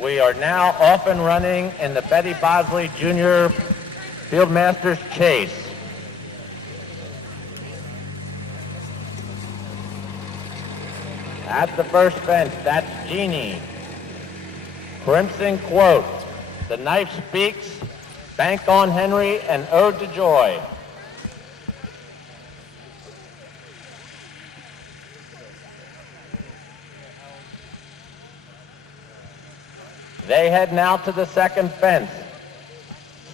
We are now off and running in the Betty Bosley Junior Fieldmasters Chase. At the first fence, that's Jenney. Crimson Quote, The Knife Speaks, Bank on Henry, and Ode to Joy. They head now to the second fence.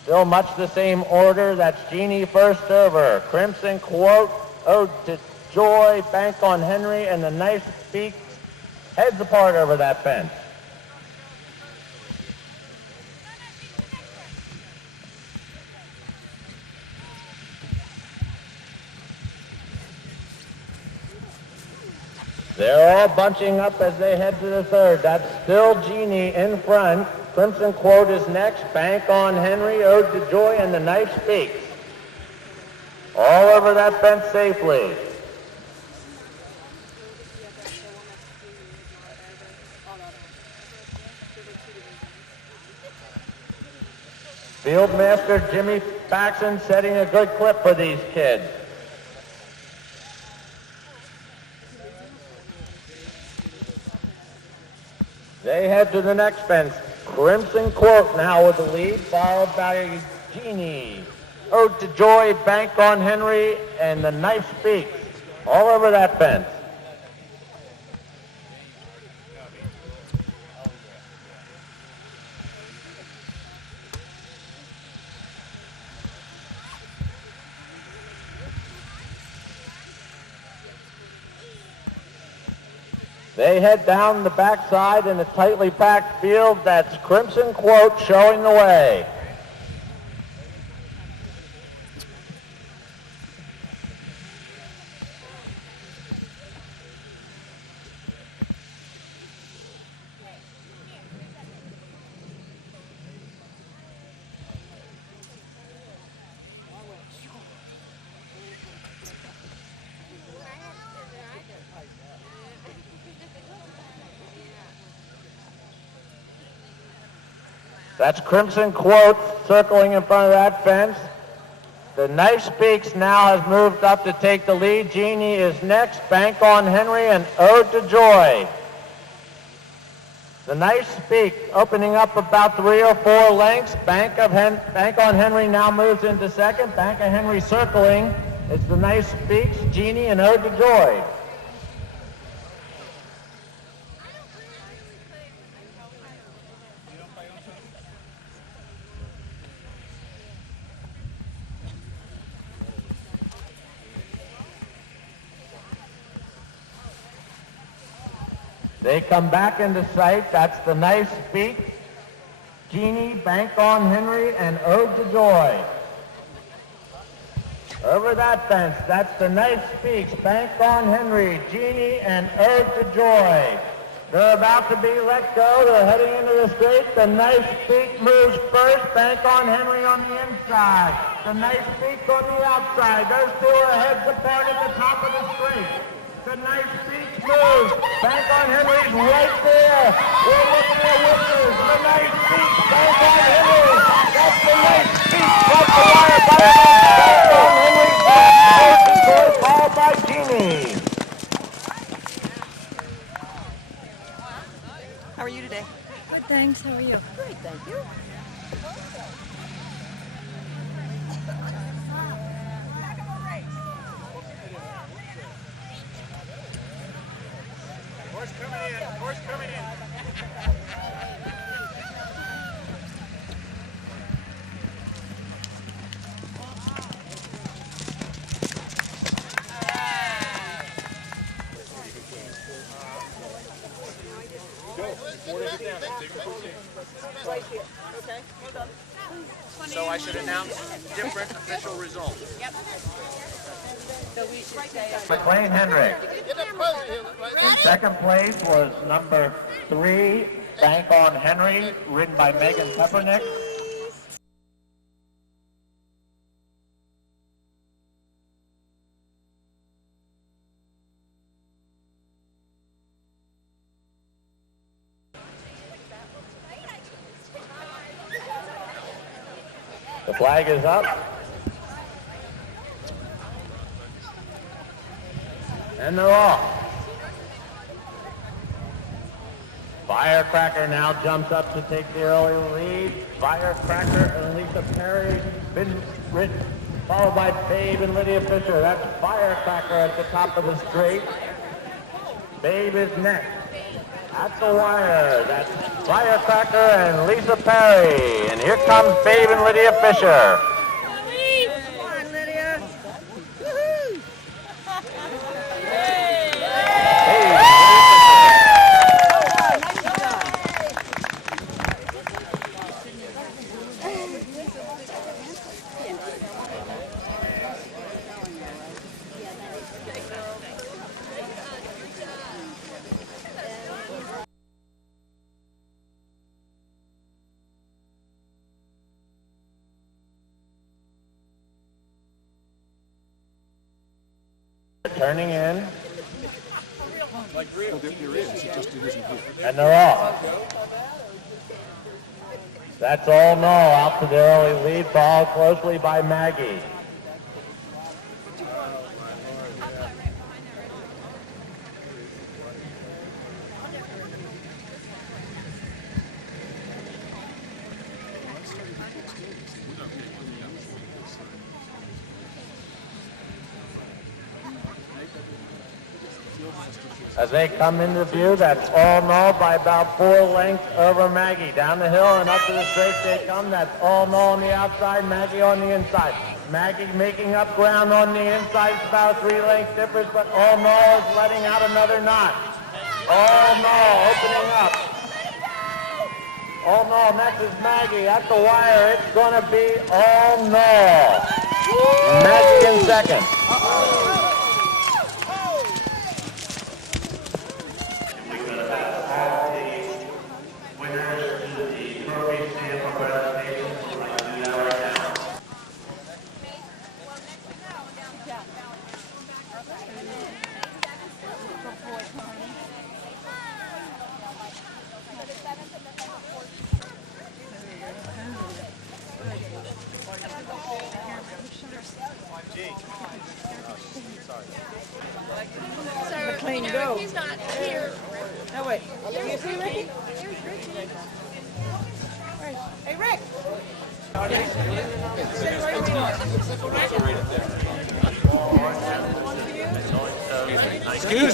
Still much the same order. That's Jenney first over. Crimson Quote, Ode to Joy, Bank on Henry, and The Knife Speaks heads apart over that fence. They're all bunching up as they head to the third. That's still Jenney in front. Crimson Quote is next. Bank on Henry, Ode to Joy, and The Knife Speaks. All over that fence safely. Fieldmaster Jimmy Faxon setting a good clip for these kids. They head to the next fence. Crimson Quote now with the lead, followed by Jenney. Ode to Joy, Bank on Henry, and The Knife Speaks. All over that fence. They head down the backside in a tightly packed field. That's Crimson Quote showing the way. That's Crimson Quote circling in front of that fence. The Knife Speaks now has moved up to take the lead. Jenney is next. Bank on Henry and Ode to Joy. The Knife Speaks opening up about 3 or 4 lengths. Bank on Henry now moves into second. Bank on Henry circling. It's The Knife Speaks, Jenney, and Ode to Joy. They come back into sight. That's The Knife Speaks, Jenney, Bank on Henry, and Ode to Joy. Over that fence, that's The Knife Speaks, Bank on Henry, Jenney, and Ode to Joy. They're about to be let go. They're heading into the straight. The Knife Speaks moves first. Bank on Henry on the inside. The Knife Speaks on the outside. Those two are heads apart at the top of the straight. The Knife Speaks moves. Bank on Henry's right there. We're looking at whippers. The Knife Speaks. Bank on Henry. That's The Knife Speaks. Broke the wire by Bank on Henry. Ode to Joy, followed by Jenney. How are you today? Good, thanks. How are you? Great, thank you. Horse coming in. So I should announce different official results. Yep. So we should say... McLean Hendrick. In second place was number 3, Bank on Henry, ridden by Megan Peppernick. The flag is up. And they're off. Firecracker now jumps up to take the early lead. Firecracker and Lisa Perry, followed by Babe and Lydia Fisher. That's Firecracker at the top of the straight. Babe is next. At the wire, that's Firecracker and Lisa Perry. And here comes Babe and Lydia Fisher. Come on, Lydia. Woohoo! Turning in. And they're off. That's all no. Out to the early lead, followed closely by Maggie. As they come into view, that's all no by about 4 lengths over Maggie. Down the hill and up to the straight they come. That's all no on the outside, Maggie on the inside. Maggie making up ground on the inside. It's about a 3-length difference, but all no is letting out another knot. All no opening up. All no, next is Maggie at the wire. It's going to be all no. Maggie in second. McLean, go. He's not here. No, wait. You see Ricky? Hey, Rick.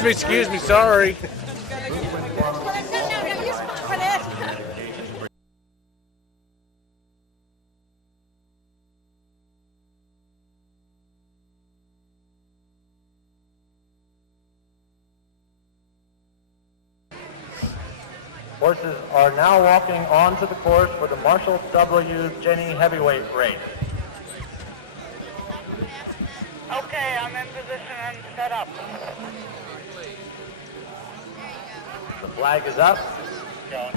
Excuse me, sorry. Horses are now walking onto the course for the Marshall W. Jenney heavyweight race. Okay, I'm in position and set up. The flag is up. Going.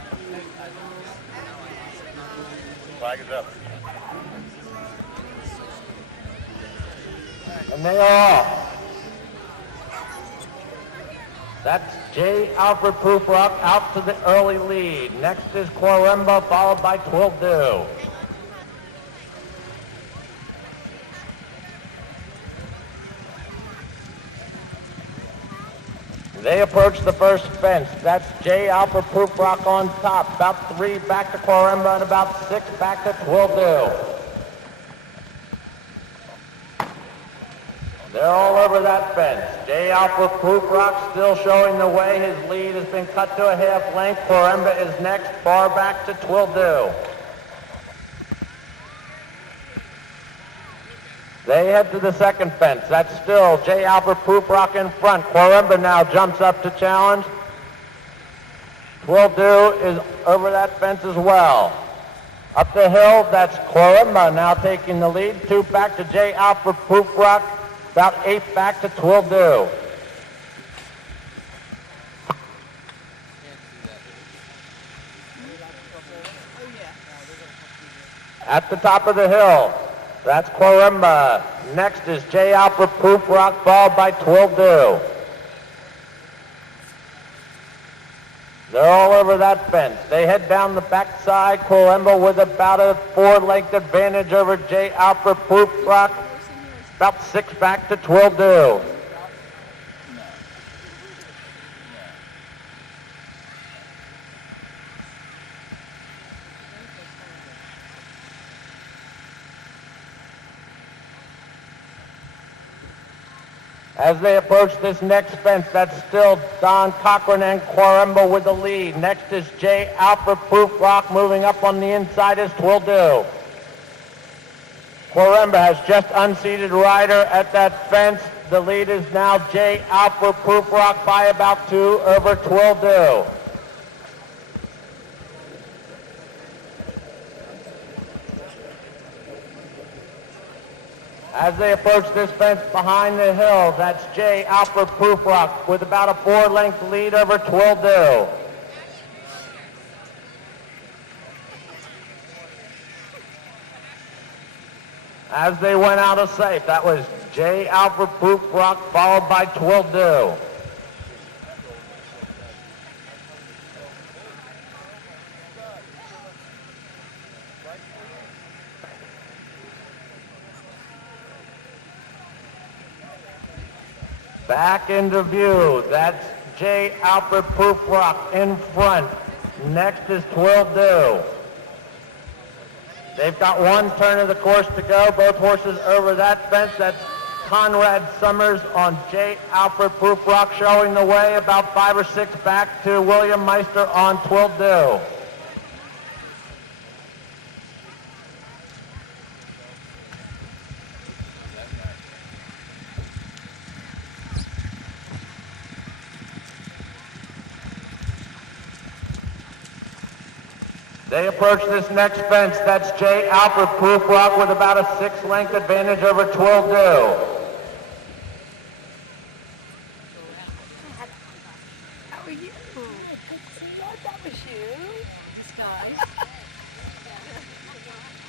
Flag is up. And they are off. That's J. Alfred Poofrock out to the early lead. Next is Quaremba, followed by Twildo. They approach the first fence. That's J. Alfred Poofrock on top. About 3 back to Quaremba and about 6 back to Twildo. They're all over that fence. J. Alfred Poofrock still showing the way. His lead has been cut to a half length. Quaremba is next, far back to Twildo. They head to the second fence. That's still J. Alfred Poofrock in front. Quaremba now jumps up to challenge. Twildo is over that fence as well. Up the hill, that's Quaremba now taking the lead. 2 back to J. Alfred Poofrock. About 8 back to Twildo. At the top of the hill, that's Quaremba. Next is J. Alfred Poofrock, followed by Twildo. They're all over that fence. They head down the backside. Colembo with about a 4-length advantage over J. Alfred Proof-Rock. About 6 back to 12 due. As they approach this next fence, that's still Don Cochran and Quarembo with the lead. Next is J. Alfred Proof-Rock moving up on the inside is Twildo. Quarembo has just unseated rider at that fence. The lead is now J. Alfred Proof-Rock by about 2 over Twildo. As they approach this fence behind the hill, that's J. Alfred Proof-Rock with about a 4-length lead over Twildo. As they went out of sight, that was J. Alfred Proof-Rock followed by Twildo. Back into view, that's J. Alfred Proof-Rock in front. Next is Twildo. They've got 1 turn of the course to go. Both horses over that fence. That's Conrad Summers on J. Alfred Proof-Rock showing the way. About 5 or 6 back to William Meister on Twildo. They approach this next fence. That's J. Alfred Proof-Rock with about a 6-length advantage over Twildo. How are you? That was you. Disguise.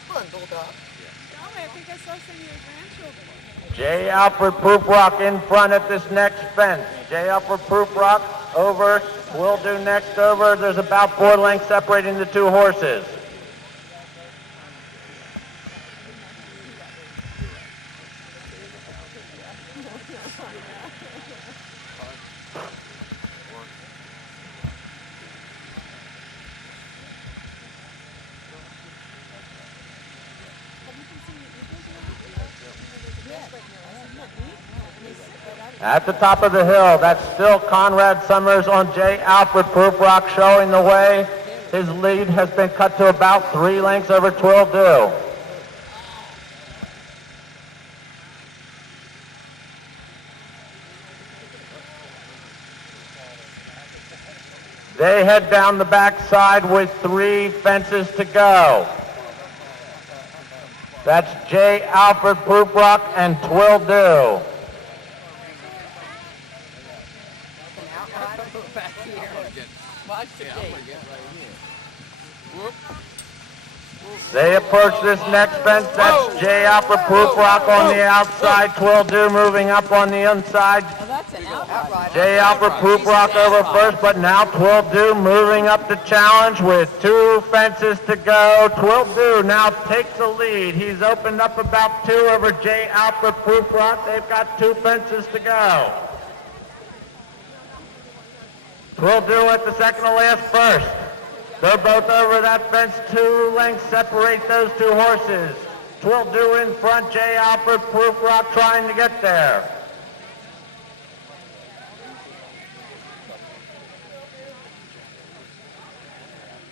Come on, Bulldog. Oh, I think I saw some of your grandchildren. J. Alfred Proof-Rock in front at this next fence. J. Alfred Proof-Rock over. Twildo next over. There's about 4 lengths separating the 2 horses. At the top of the hill, that's still Conrad Summers on J. Alfred Proof-Rock showing the way. His lead has been cut to about 3 lengths over Twildo. They head down the backside with 3 fences to go. That's J. Alfred Proof-Rock and Twildo. They approach this next fence. That's J. Alfred Proof-Rock on the outside. Twildo moving up on the inside. J. Alfred Proof-Rock over first, but now Twildo moving up the challenge with 2 fences to go. Twildo now takes the lead. He's opened up about 2 over J. Alfred Proof-Rock. They've got 2 fences to go. Twildo at the second to last first. They're both over that fence. 2 lengths separate those 2 horses. Twildo in front, J. Alfred Proof-Rock trying to get there.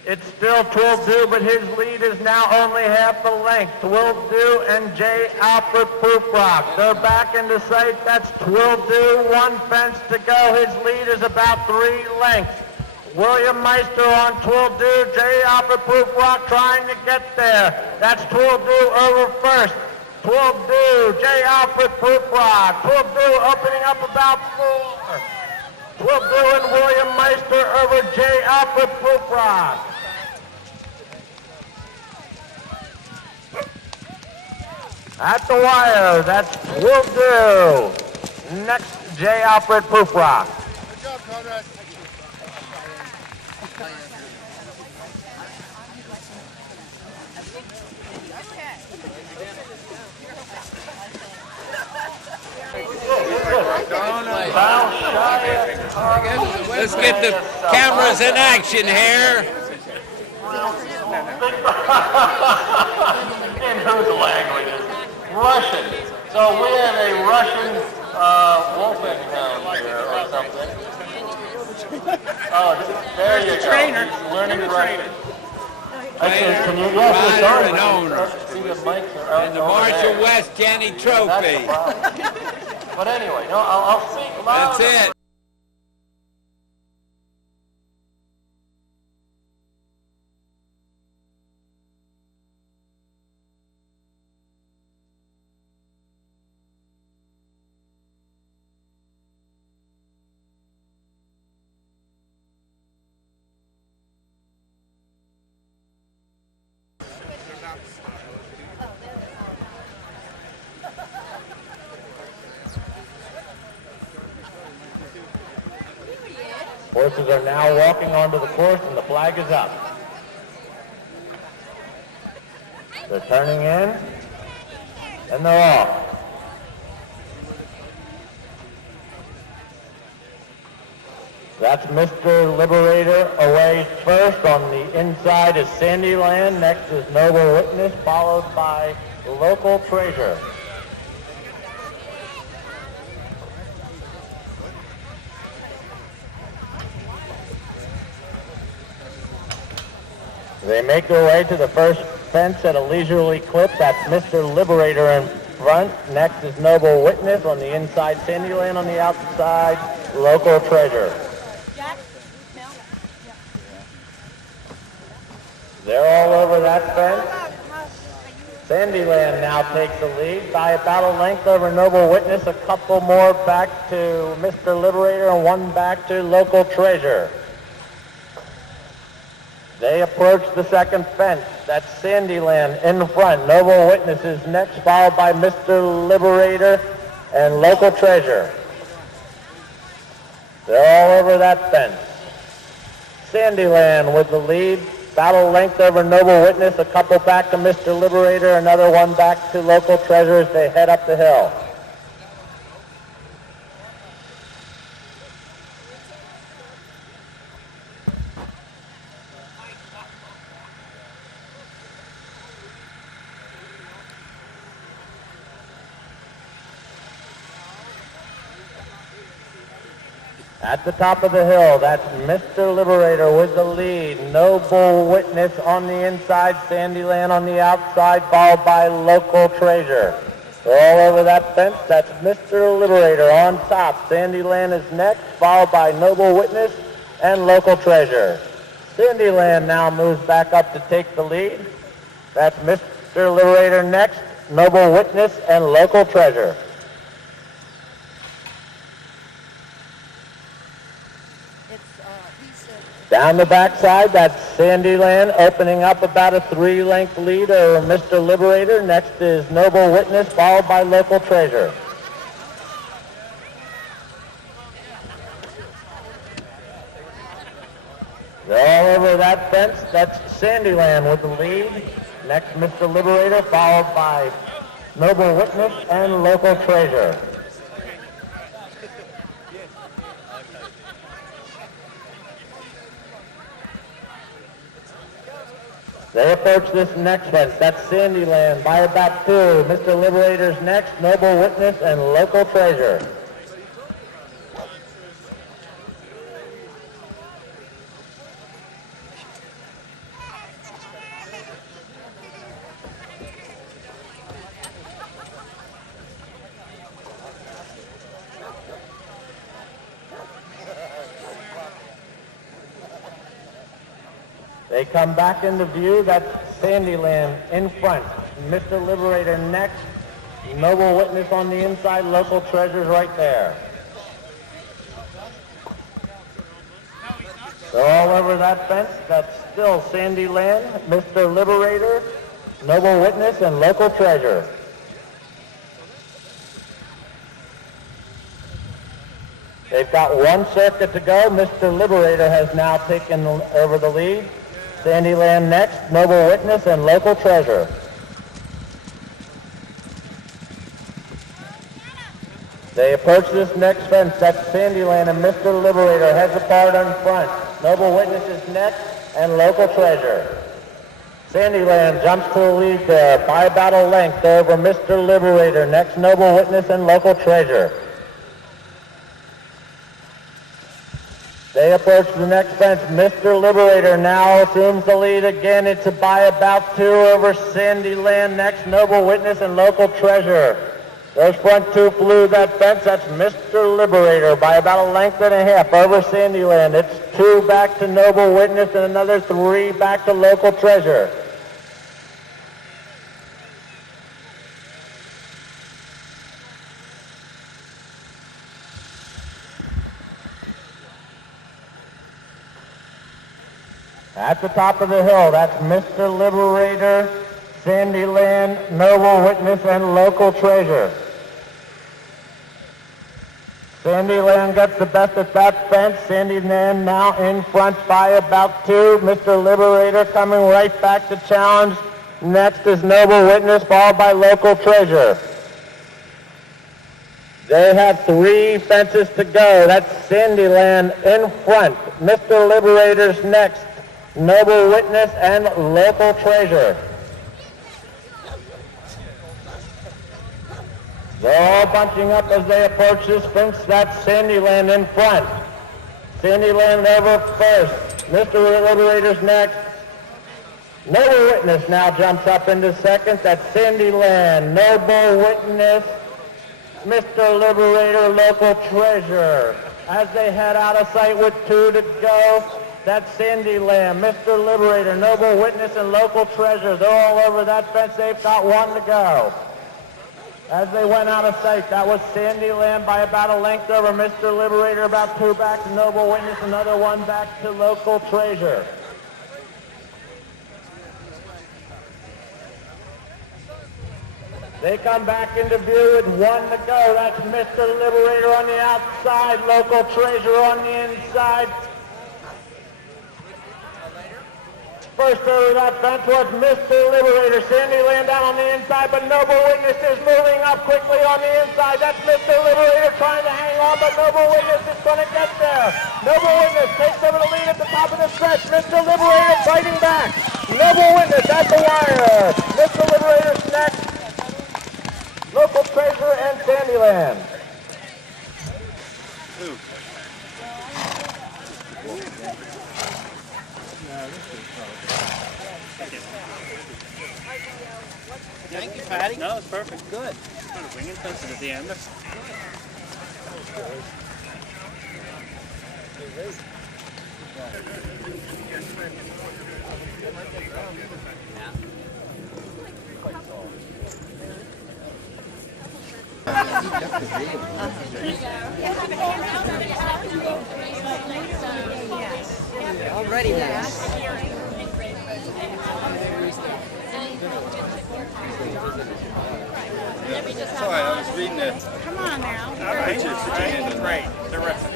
It's still Twildo, but his lead is now only half the length. Twildo and J. Alfred Proof-Rock. They're back into sight. That's Twildo, 1 fence to go. His lead is about 3 lengths. William Meister on Twildo, J. Alfred Proof-Rock trying to get there. That's Twildo over first. Twildo, J. Alfred Proof-Rock. Twildo opening up about 4. Twildo and William Meister over J. Alfred Proof-Rock. At the wire, that's Twildo. Next, J. Alfred Proof-Rock. Good job, Conrad. Let's get the cameras in action here. In whose language? Russian. So we have a Russian wolfing hound here or something. Oh, there you go. Trainer. He's learning Russian. Trainer, Can you rider, and owner. See the mics are out And the over Marshall there. West Jenney That's Trophy. the problem. But anyway, no, I'll speak loud. That's it. Horses are now walking onto the course and the flag is up. They're turning in and they're off. That's Mr. Liberator away first. On the inside is Sandyland. Next is Noble Witness, followed by Local Treasure. They make their way to the first fence at a leisurely clip. That's Mr. Liberator in front. Next is Noble Witness. On the inside, Sandyland. On the outside, Local Treasure. They're all over that fence. Sandyland now takes the lead by about a length over Noble Witness. A couple more back to Mr. Liberator and one back to Local Treasure. They approach the second fence. That's Sandyland in front. Noble Witness is next, followed by Mr. Liberator and Local Treasure. They're all over that fence. Sandyland with the lead. Battle length over Noble Witness. A couple back to Mr. Liberator. Another one back to Local Treasure as they head up the hill. At the top of the hill, that's Mr. Liberator with the lead. Noble Witness on the inside, Sandyland on the outside, followed by Local Treasure. They're all over that fence. That's Mr. Liberator on top. Sandyland is next, followed by Noble Witness and Local Treasure. Sandyland now moves back up to take the lead. That's Mr. Liberator next, Noble Witness and Local Treasure. Down the backside, that's Sandyland opening up about a 3-length lead over Mr. Liberator. Next is Noble Witness, followed by Local Treasure. They're all over that fence. That's Sandyland with the lead. Next, Mr. Liberator, followed by Noble Witness and Local Treasure. They approach this next fence. That's Sandyland by about 2. Mr. Liberator's next, Noble Witness and Local Treasure. They come back into view. That's Sandyland in front. Mr. Liberator next. Noble Witness on the inside. Local Treasures right there. They're all over that fence. That's still Sandyland, Mr. Liberator, Noble Witness, and Local Treasure. They've got one circuit to go. Mr. Liberator has now taken over the lead. Sandyland next, Noble Witness and Local Treasure. They approach this next fence. That's Sandyland and Mr. Liberator heads apart in front. Noble Witness is next and Local Treasure. Sandyland jumps to the lead there by about a length over Mr. Liberator. Next, Noble Witness and Local Treasure. They approach the next fence. Mr. Liberator now assumes the lead again. It's by about 2 over Sandyland. Next, Noble Witness and Local Treasure. Those front two flew that fence. That's Mr. Liberator by about a length and a half over Sandyland. It's 2 back to Noble Witness and another 3 back to Local Treasure. At the top of the hill, that's Mr. Liberator, Sandyland, Noble Witness, and Local Treasure. Sandyland gets the best at that fence. Sandyland now in front by about 2. Mr. Liberator coming right back to challenge. Next is Noble Witness, followed by Local Treasure. They have 3 fences to go. That's Sandyland in front. Mr. Liberator's next. Noble Witness and Local Treasure. They're all bunching up as they approach this fence. That's Sandyland in front. Sandyland over first. Mr. Liberator's next. Noble Witness now jumps up into second. That's Sandyland. Noble Witness, Mr. Liberator, Local Treasure. As they head out of sight with 2 to go, that's Sandyland, Mr. Liberator, Noble Witness, and Local Treasure. They're all over that fence. They've got 1 to go. As they went out of sight, that was Sandyland by about a length over Mr. Liberator, about 2 back to Noble Witness, another 1 back to Local Treasure. They come back into view with 1 to go. That's Mr. Liberator on the outside, Local Treasure on the inside. First over that fence was Mr. Liberator. Sandyland down on the inside, but Noble Witness is moving up quickly on the inside. That's Mr. Liberator trying to hang on, but Noble Witness is going to get there. Noble Witness takes over the lead at the top of the stretch. Mr. Liberator fighting back. Noble Witness at the wire. Mr. Liberator's next. Local Treasure and Sandyland. Thank you, Patty. No, it's perfect. Good. Sort of winging fences at the end. Already there. Sorry, I was reading it. Come on now. All right, great. Terrific.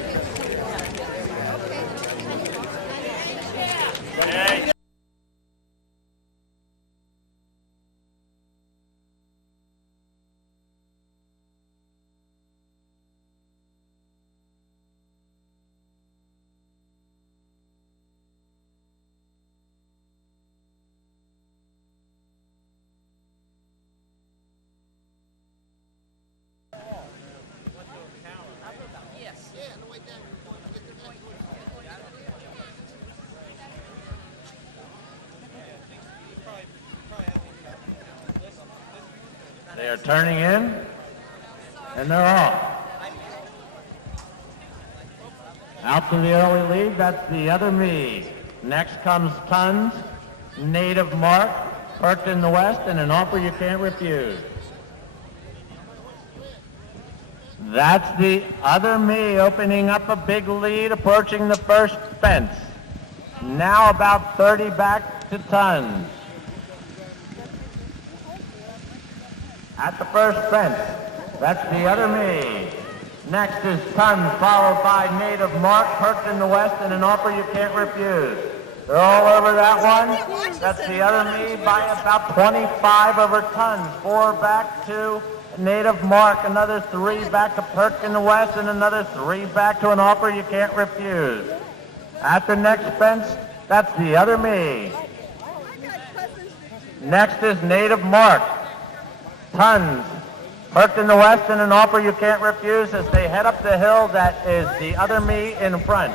Okay. They are turning in, and they're off. Out to the early lead, that's the other me. Next comes Tons, Native Mark, perked in the west, and an offer you can't refuse. That's the other me opening up a big lead, approaching the first fence. Now about 30 back to Tons. At the first fence, that's the other me. Next is Tons, followed by Native Mark, perched in the west, and an offer you can't refuse. They're all over that one. That's the other me by about 25 over Tons. 4 back to Native Mark, another 3 back to Perk in the west, and another 3 back to an offer you can't refuse. At the next fence, that's the other me. Next is Native Mark. Tons, perked in the west, and an offer you can't refuse as they head up the hill. That is the other me in front.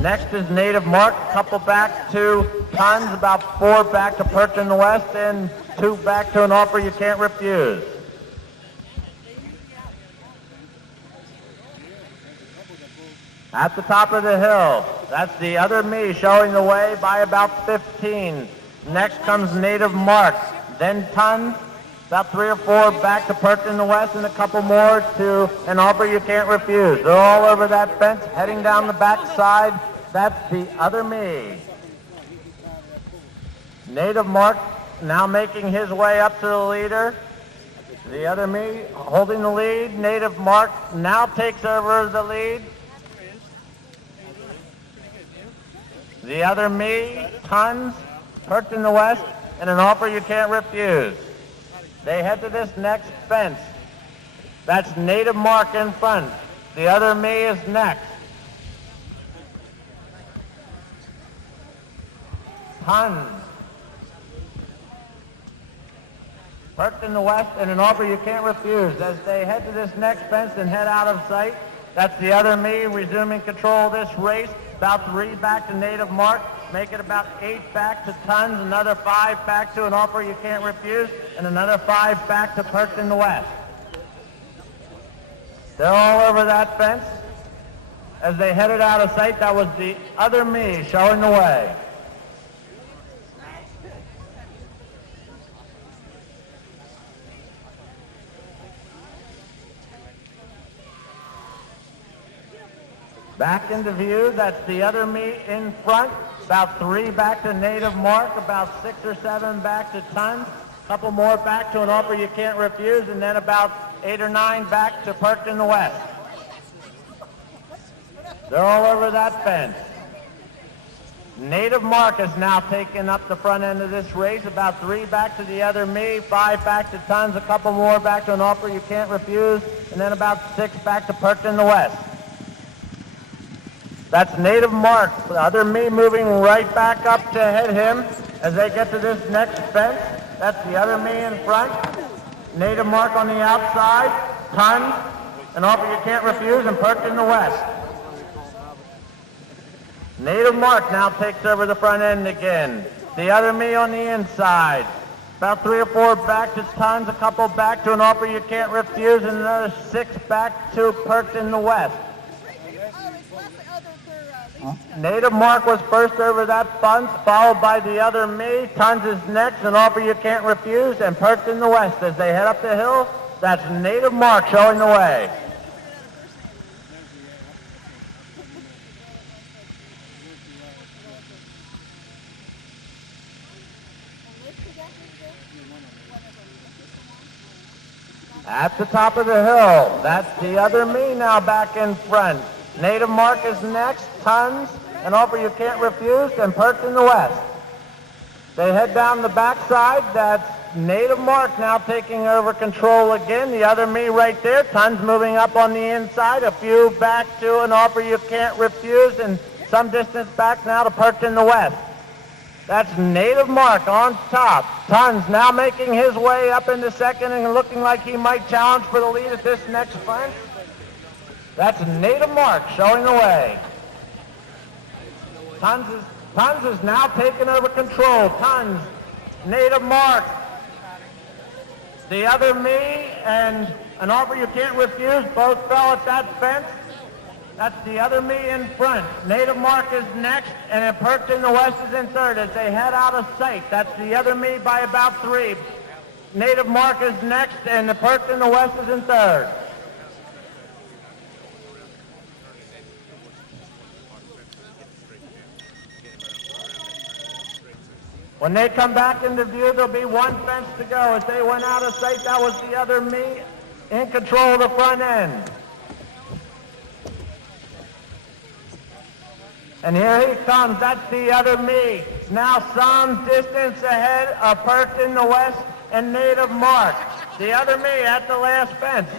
Next is Native Mark, a couple back to Tons, about 4 back to perked in the west, and 2 back to an offer you can't refuse. At the top of the hill, that's the other me showing the way by about 15. Next comes Native Mark, then Tons, about 3 or 4 back to perked in the west, and a couple more to an offer you can't refuse. They're all over that fence, heading down the back side. That's the other me. Native Mark now making his way up to the leader. The other me holding the lead. Native Mark now takes over the lead. The other me, Tons, perked in the west, and an offer you can't refuse. They head to this next fence. That's Native Mark in front. The other me is next. Tons, perked in the west, and an offer you can't refuse. As they head to this next fence and head out of sight, that's the other me resuming control of this race. About 3 back to Native Mark, make it about 8 back to Tons, another 5 back to an offer you can't refuse, and another 5 back to perked in the west. They're all over that fence. As they headed out of sight, that was the other me showing the way. Back into view, that's the other me in front. About 3 back to Native Mark, about 6 or 7 back to Tons, a couple more back to an offer you can't refuse, and then about 8 or 9 back to perked in the west. They're all over that fence. Native Mark is now taking up the front end of this race, about 3 back to the other me, 5 back to Tons, a couple more back to an offer you can't refuse, and then about 6 back to perked in the west. That's Native Mark, the other me moving right back up to head him as they get to this next fence. That's the other me in front. Native Mark on the outside, Tons, an offer you can't refuse, and perked in the west. Native Mark now takes over the front end again. The other me on the inside. About 3 or 4 back to Tons, a couple back to an offer you can't refuse, and another 6 back to perked in the west. Native Mark was first over that fence, followed by the other me. Tons is next, an offer you can't refuse, and perked in the west. As they head up the hill, that's Native Mark showing the way. At the top of the hill, that's the other me now back in front. Native Mark is next, Tons, an offer you can't refuse, and perked in the west. They head down the backside. That's Native Mark now taking over control again. The other me right there, Tons moving up on the inside, a few back to an offer you can't refuse, and some distance back now to perked in the west. That's Native Mark on top. Tons now making his way up into second and looking like he might challenge for the lead at this next fence. That's Native Mark showing the way. Tons is now taking over control. Tons, Native Mark, the other me, and an offer you can't refuse, both fell at that fence. That's the other me in front. Native Mark is next, and then perked in the west is in third as they head out of sight. That's the other me by about 3. Native Mark is next, and the perked in the west is in third. When they come back into view, there'll be 1 fence to go. As they went out of sight, that was the other me in control of the front end. And here he comes. That's the other me. Now some distance ahead of Perth in the west and Native Mark. The other me at the last fence.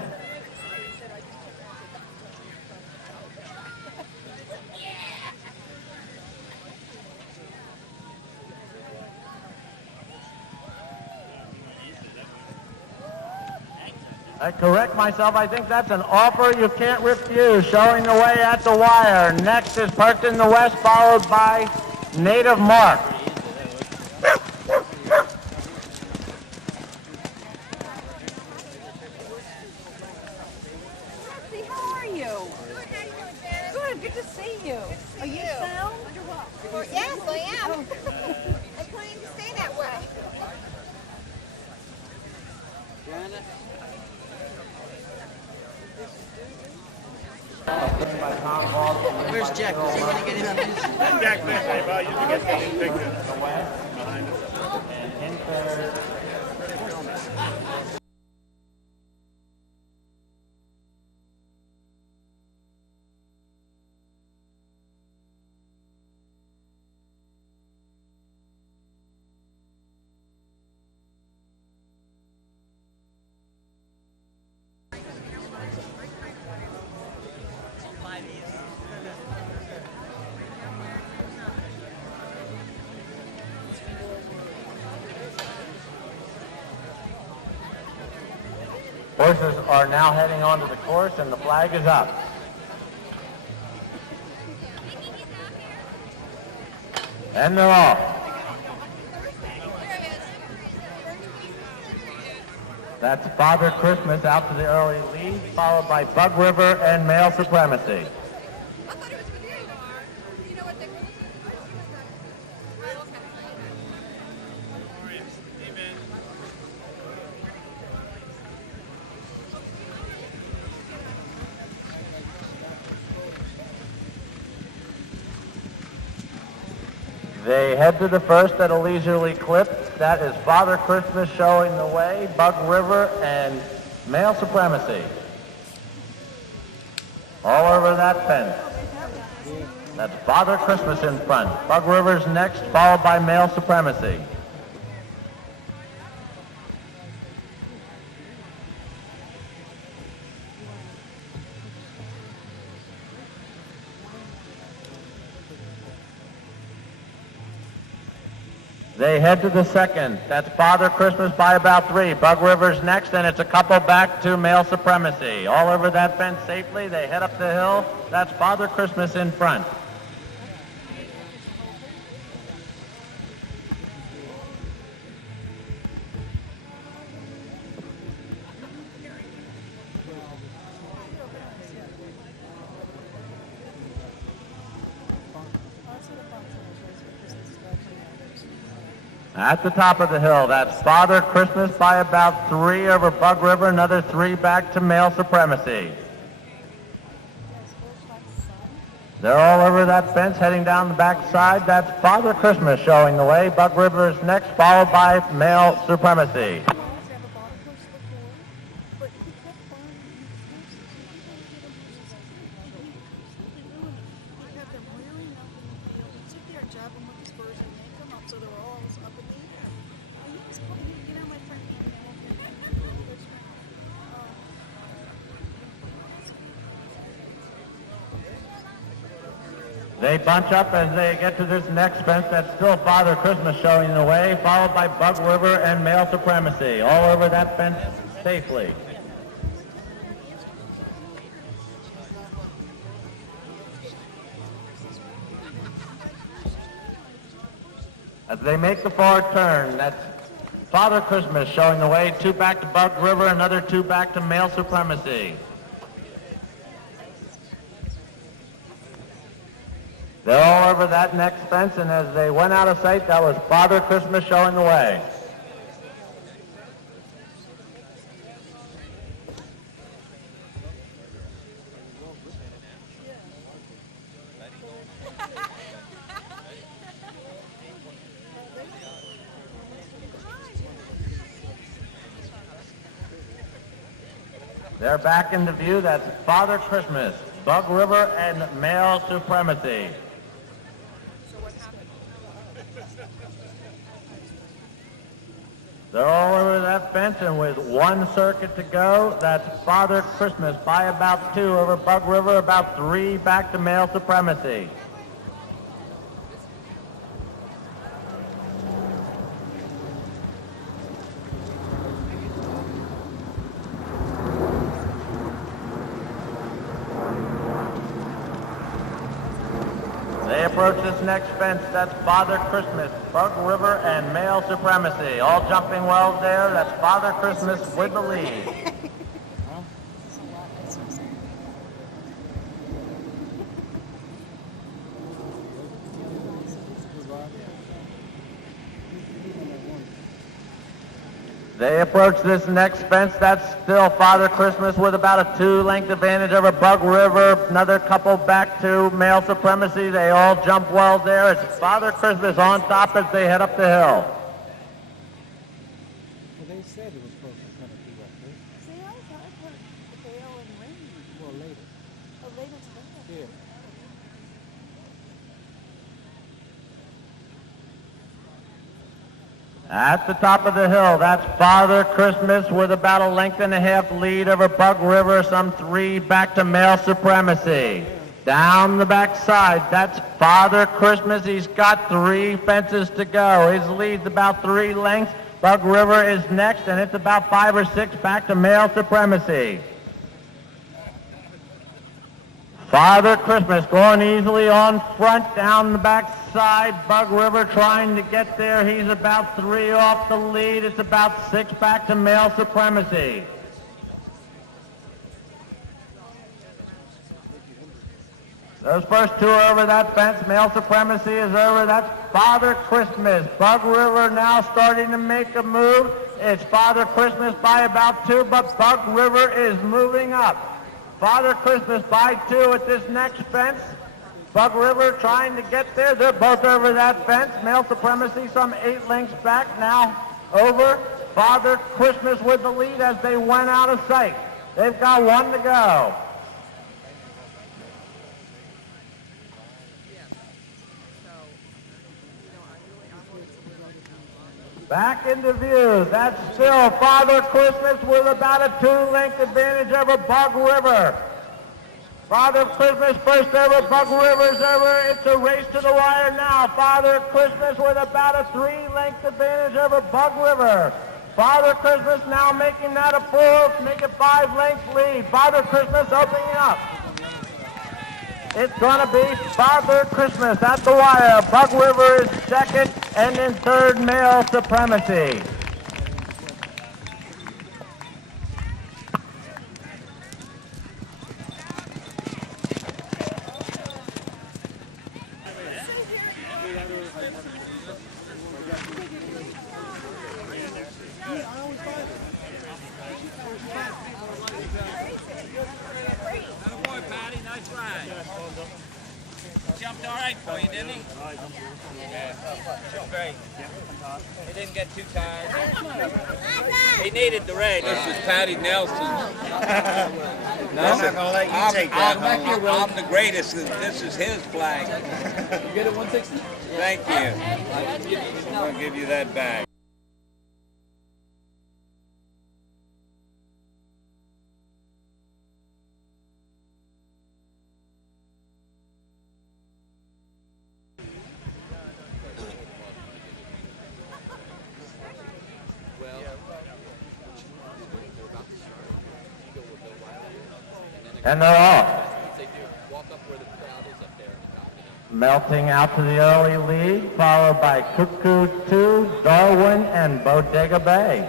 I correct myself. I think that's an offer you can't refuse. Showing the way at the wire. Next is Perth in the west, followed by Native Mark. Betsy, how are you? Good, good to see you. Are you sound? Well, yes, I am. I plan to stay that way. Where's Jack? Is he going to get in on this? Jack Betsy, well, you can get the picture. Behind us. Horses are now heading onto the course and the flag is up. And they're off. That's Father Christmas out to the early lead, followed by Bug River and Male Supremacy. They head to the first at a leisurely clip. That is Father Christmas showing the way, Bug River and Male Supremacy. All over that fence. That's Father Christmas in front. Bug River's next, followed by Male Supremacy. They head to the second. That's Father Christmas by about 3. Bug River's next, and it's a couple back to Male Supremacy. All over that fence safely. They head up the hill. That's Father Christmas in front. At the top of the hill, that's Father Christmas by about 3 over Bug River, another 3 back to Male Supremacy. They're all over that fence heading down the back side. That's Father Christmas showing the way. Bug River is next, followed by Male Supremacy. They bunch up as they get to this next fence. That's still Father Christmas showing the way, followed by Bug River and Male Supremacy. All over that fence safely. As they make the forward turn, that's Father Christmas showing the way. 2 back to Bug River, another 2 back to Male Supremacy. They're all over that next fence, and as they went out of sight, that was Father Christmas showing the way. They're back into view. That's Father Christmas, Bug River, and Male Supremacy. They're all over that fence, and with one circuit to go, that's Father Christmas by about 2 over Bug River, about 3 back to Male Supremacy. They approach this next fence. That's Father Christmas, Bug River, and Male Supremacy. All jumping well there. That's Father Christmas with the lead. They approach this next fence. That's still Father Christmas with about a 2-length advantage over Bug River. Another couple back to Male Supremacy. They all jump well there. It's Father Christmas on top as they head up the hill. Well, they said it was supposed to come to up there. See, I heard hail and rain. Well, later. Oh, later today. Yeah. At the top of the hill, that's Father Christmas with about a 1.5 length lead over Bug River, some 3 back to Male Supremacy. Down the back side, that's Father Christmas. He's got 3 fences to go. His lead's about 3 lengths. Bug River is next, and it's about 5 or 6 back to Male Supremacy. Father Christmas going easily on front, down the back side. Bug River trying to get there. He's about 3 off the lead. It's about 6 back to Male Supremacy. Those first 2 are over that fence. Male Supremacy is over. That's Father Christmas. Bug River now starting to make a move. It's Father Christmas by about 2, but Bug River is moving up. Father Christmas by 2 at this next fence. Bug River trying to get there. They're both over that fence. Male Supremacy some 8 lengths back now over. Father Christmas with the lead as they went out of sight. They've got 1 to go. Back into view. That's still Father Christmas with about a 2-length advantage over Bug River. Father Christmas first over, Bug River's over. It's a race to the wire now. Father Christmas with about a 3-length advantage over Bug River. Father Christmas now making that a 4, make it 5-length lead. Father Christmas opening up. It's going to be Father Christmas at the wire. Bug River is second, and in third, Male Supremacy. Jumped all right for you, didn't he? Yeah. Great. He didn't get too tired. He needed the race. This is Patty Nelson. No, I'm not going to let you take that. I'm the greatest. This is his flag. You get it 160? Thank you. I'm going to give you that back. And they're off. Melting out to the early lead, followed by Cuckoo 2, Darwin, and Bodega Bay.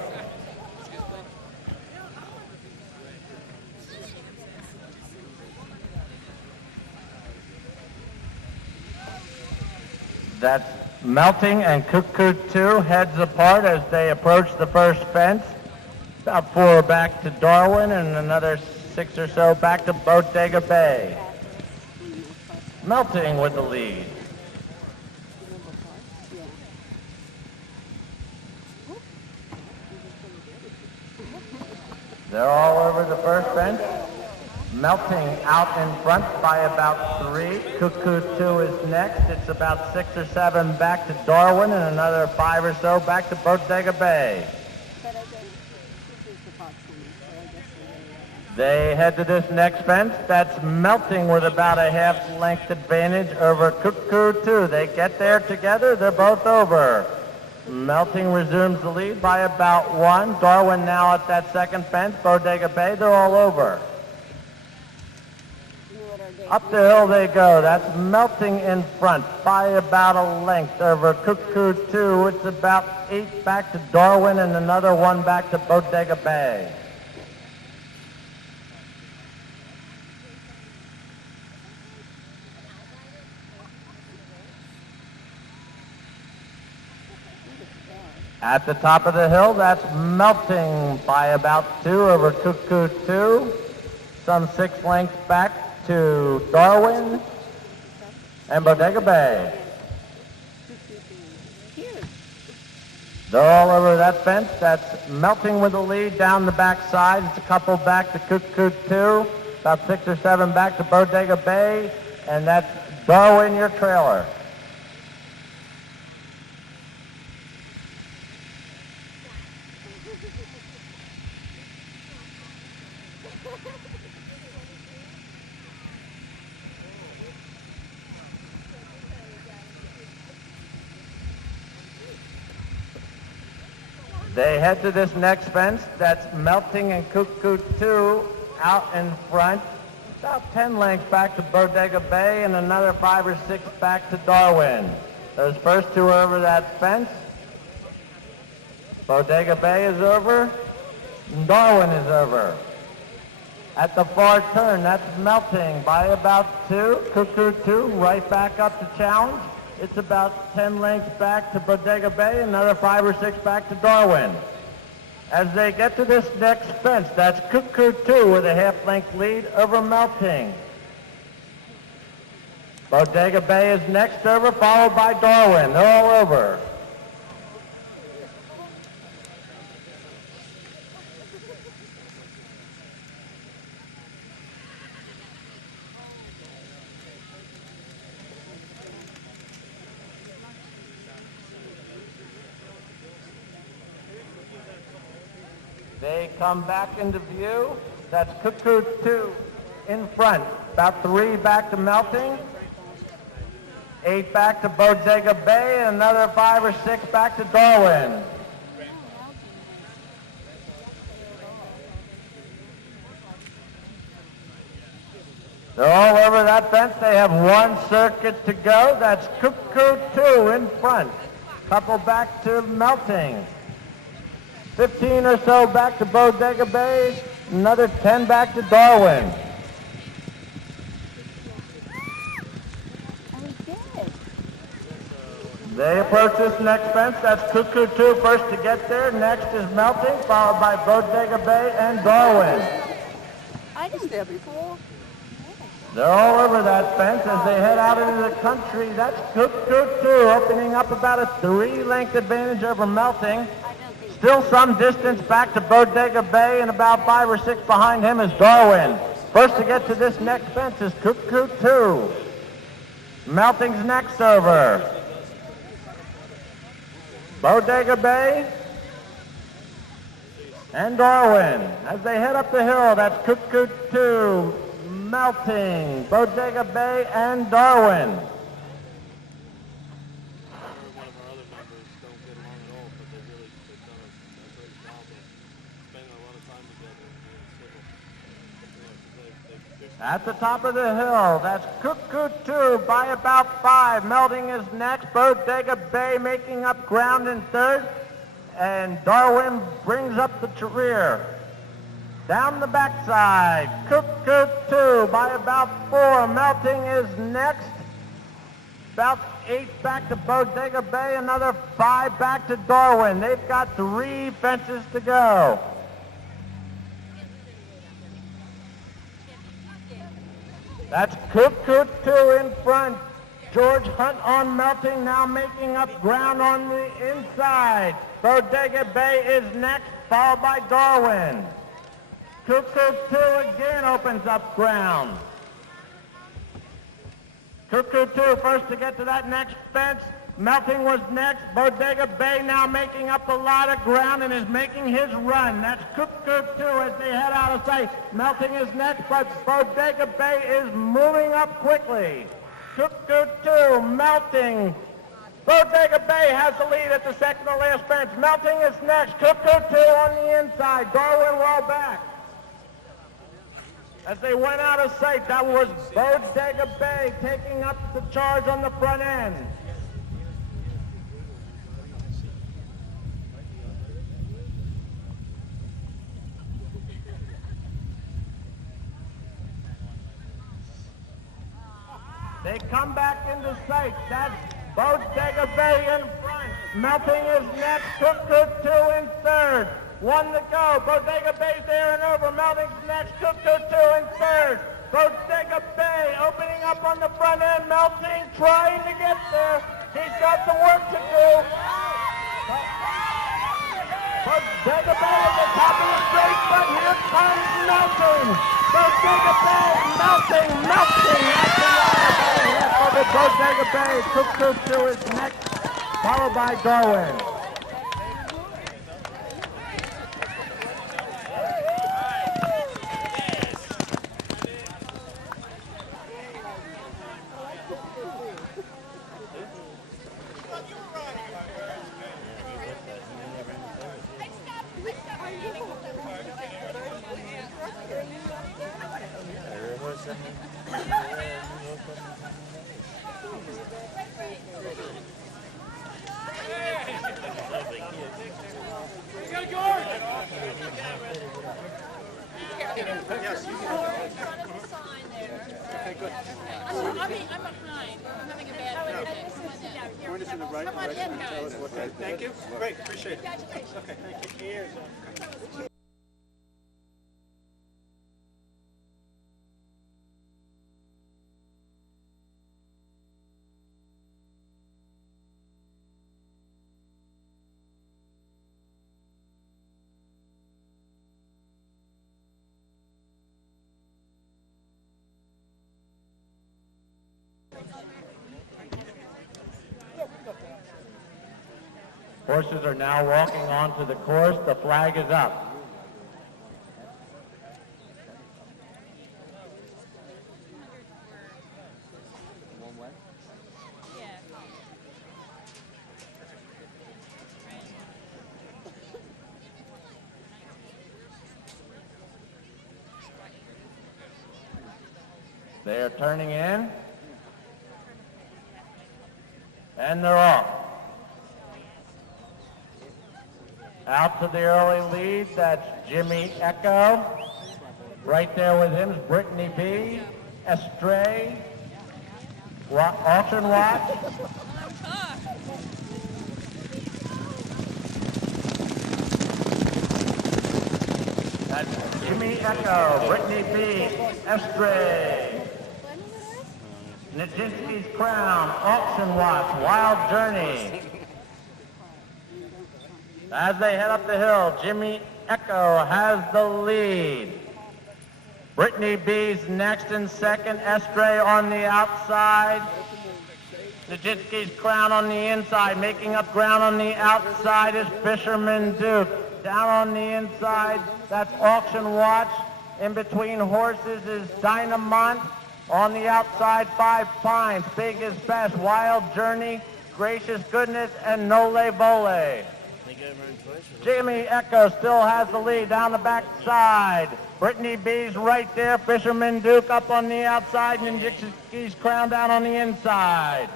That's Melting and Cuckoo 2 heads apart as they approach the first fence. About 4 back to Darwin and another 6 or so back to Bodega Bay. Melting with the lead. They're all over the first fence. Melting out in front by about 3. Cuckoo 2 is next. It's about 6 or 7 back to Darwin and another 5 or so back to Bodega Bay. They head to this next fence. That's Melting with about a half-length advantage over Cuckoo 2. They get there together. They're both over. Melting resumes the lead by about 1. Darwin now at that second fence. Bodega Bay, they're all over. Up the hill they go. That's Melting in front by about a length over Cuckoo 2. It's about 8 back to Darwin and another 1 back to Bodega Bay. At the top of the hill, that's Melting by about 2 over Cuckoo 2. Some 6 lengths back to Darwin and Bodega Bay. They're all over that fence. That's Melting with the lead down the back side. It's a couple back to Cuckoo 2, about 6 or 7 back to Bodega Bay, and that's Darwin, your trailer. They head to this next fence. That's Melting and Cuckoo 2 out in front. About 10 lengths back to Bodega Bay and another 5 or 6 back to Darwin. Those first 2 are over that fence. Bodega Bay is over. And Darwin is over. At the far turn, that's Melting by about 2. Cuckoo 2 right back up to challenge. It's about 10 lengths back to Bodega Bay, another 5 or 6 back to Darwin. As they get to this next fence, that's Cuckoo 2 with a half-length lead over Melting. Bodega Bay is next over, followed by Darwin. They're all over. They come back into view. That's Cuckoo 2 in front. About 3 back to Melting. 8 back to Bodega Bay, and another 5 or 6 back to Darwin. They're all over that fence. They have 1 circuit to go. That's Cuckoo 2 in front. Couple back to Melting. 15 or so back to Bodega Bay, another 10 back to Darwin. They approach this next fence. That's Cuckoo 2 first to get there. Next is Melting, followed by Bodega Bay and Darwin. I was there before. They're all over that fence as they head out into the country. That's Cuckoo 2 opening up about a 3-length advantage over Melting. Still some distance back to Bodega Bay, and about 5 or 6 behind him is Darwin. First to get to this next fence is Cuckoo 2. Melting's next over. Bodega Bay and Darwin. As they head up the hill, that's Cuckoo 2, Melting, Bodega Bay, and Darwin. At the top of the hill, that's Cuckoo 2 by about 5. Melting is next. Bodega Bay making up ground in third. And Darwin brings up the rear. Down the backside, Cuckoo 2 by about 4. Melting is next. About 8 back to Bodega Bay. Another 5 back to Darwin. They've got 3 fences to go. That's Cuckoo 2 in front. George Hunt on Melting, now making up ground on the inside. Bodega Bay is next, followed by Darwin. Cuckoo 2 again opens up ground. Cuckoo 2 first to get to that next fence. Melting was next. Bodega Bay now making up a lot of ground and is making his run. That's Cuckoo 2 as they head out of sight. Melting is next, but Bodega Bay is moving up quickly. Cuckoo 2, Melting. Bodega Bay has the lead at the second to last fence. Melting is next. Cuckoo 2 on the inside. Darwin well back. As they went out of sight, that was Bodega Bay taking up the charge on the front end. They come back into sight. That's Bodega Bay in front. Melting is next. Cuckoo 2 in third. One to go. Bodega Bay's there and over. Melting's next. Cuckoo 2 in third. Bodega Bay opening up on the front end. Melting trying to get there. He's got the work to do. Bodega Bay at the top of the straight, but here comes Melting. Bodega Bay, Melting at the line. Over Bodega Bay. Cuckoo 2 is next, followed by Darwin. Thank you. Great, appreciate it. Okay, thank you. Horses are now walking onto the course. The flag is up. They are turning in, and they're off. Out to the early lead, that's Jimmy Echo. Right there with him is Brittany B, Estray, Auction Watch. That's Jimmy Echo, Brittany B, Estray. Nijinsky's Crown, Auction Watch, Wild Journey. As they head up the hill, Jimmy Echo has the lead. Brittany B's next and second. Estray on the outside. Nijinsky's Crown on the inside. Making up ground on the outside is Fisherman Duke. Down on the inside, that's Auction Watch. In between horses is Dynamont. On the outside, 5 Pines. Big is Best. Wild Journey, Gracious Goodness, and Nole Vole. Jimmy Echo still has the lead down the back side. Brittany B's right there. Fisherman Duke up on the outside. And Nijinsky's Crown down on the inside.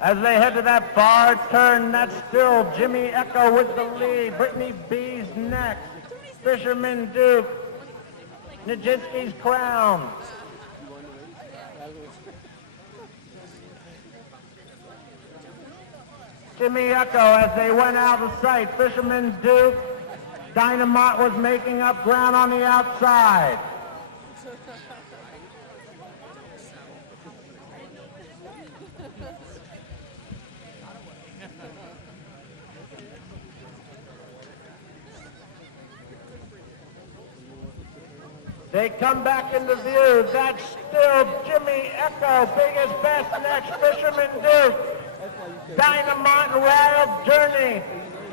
As they head to that far turn, that's still Jimmy Echo with the lead. Brittany B's next. Fisherman Duke. Nijinsky's Crown. Jimmy Echo as they went out of sight. Fisherman Duke. Dynamite was making up ground on the outside. They come back into view. That's still Jimmy Echo, biggest, best, next Fisherman Duke. Dynamite Wild Journey.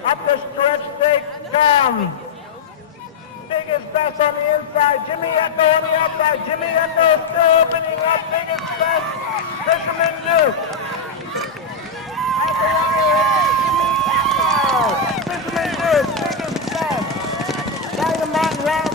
Up the stretch they come. Biggest, best on the inside. Jimmy Echo on the outside. Jimmy Echo still opening up. Biggest, best, Fisherman Duke. At the wire, Jimmy Echo. Fisherman Duke, biggest, best. Dynamite Wild.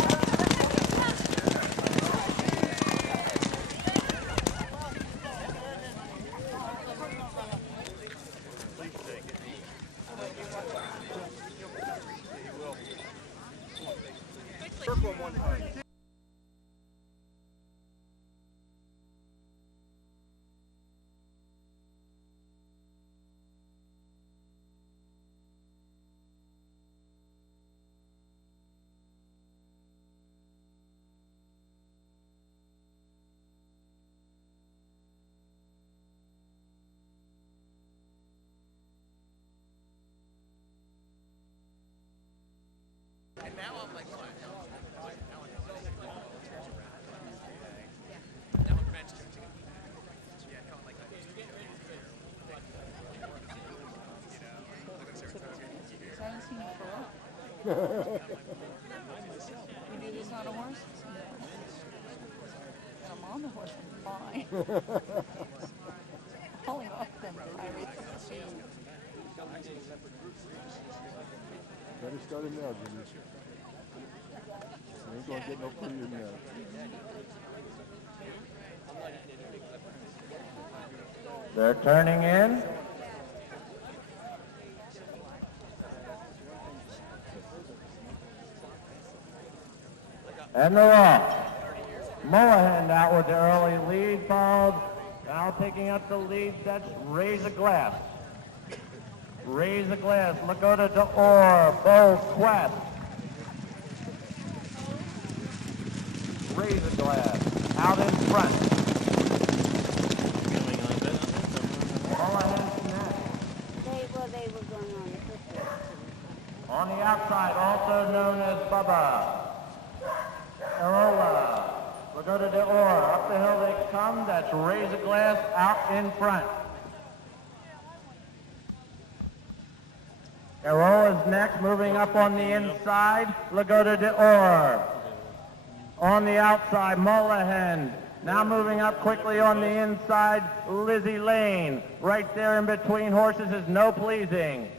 We do this on a horse? And I'm on the horse, I'm fine. Only off them. Better start him now, Jimmy. I ain't gonna get no free in there. They're turning in. And they're off. Moahan out with the early lead, followed. Now picking up the lead, that's Raise a Glass. Raise a Glass, Lakota d'Or, Bo Quest. Raise a Glass, out in front. Moahan's next. They were going on the football. On the outside, also known as Bubba. Arola, Lakota d'Or, up the hill they come, that's Raise a Glass out in front. Arola's next, moving up on the inside, Lakota d'Or. On the outside, Moahan. Now moving up quickly on the inside, Lizzie Lane. Right there in between horses is No Pleasing.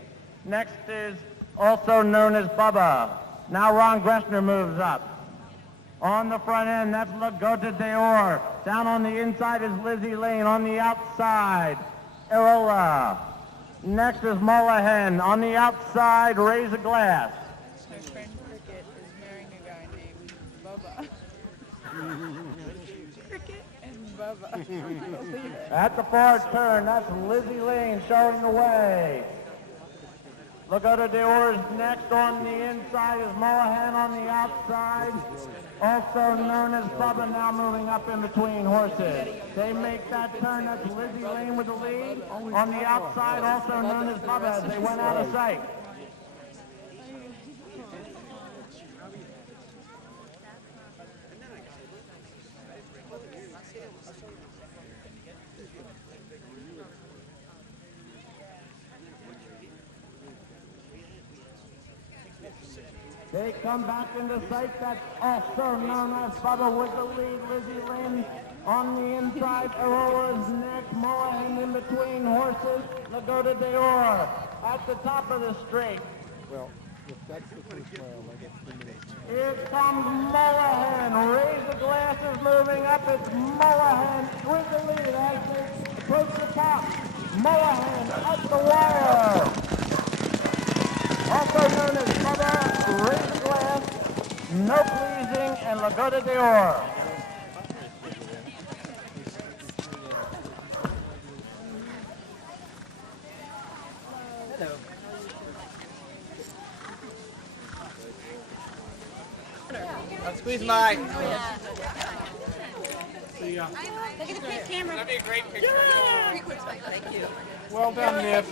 Next is also known as Bubba. Now Ron Gressner moves up. On the front end, that's Lakota d'Or. Down on the inside is Lizzie Lane. On the outside, Arola. Next is Moahan. On the outside, Raise a Glass. My friend Cricket is marrying a guy named Bubba. Cricket and Bubba. At the far turn, that's Lizzie Lane showing the way. Lakota d'Or is next. On the inside is Moahan. On the outside, also known as Bubba, now moving up in between horses. They make that turn. That's Lizzie Lane with the lead. On the outside, also known as Bubba, as they went out of sight. They come back into sight. That's also known as Bubba with the lead. Lizzie Lane on the inside. Arola's next. Moahan in between horses. Lakota d'Or at the top of the straight. Well, if that's the first mile, I get 3 minutes. Here comes Moahan. Raise the Glass is moving up. It's Moahan with the lead as they approach the top. Moahan up the wire. Also known as Bubba, Raise the Glass, No Pleasing, and Lakota d'Or. Hello. I'll squeeze my. Look at the camera. That'd be a great picture. Thank you. Well done, Nip.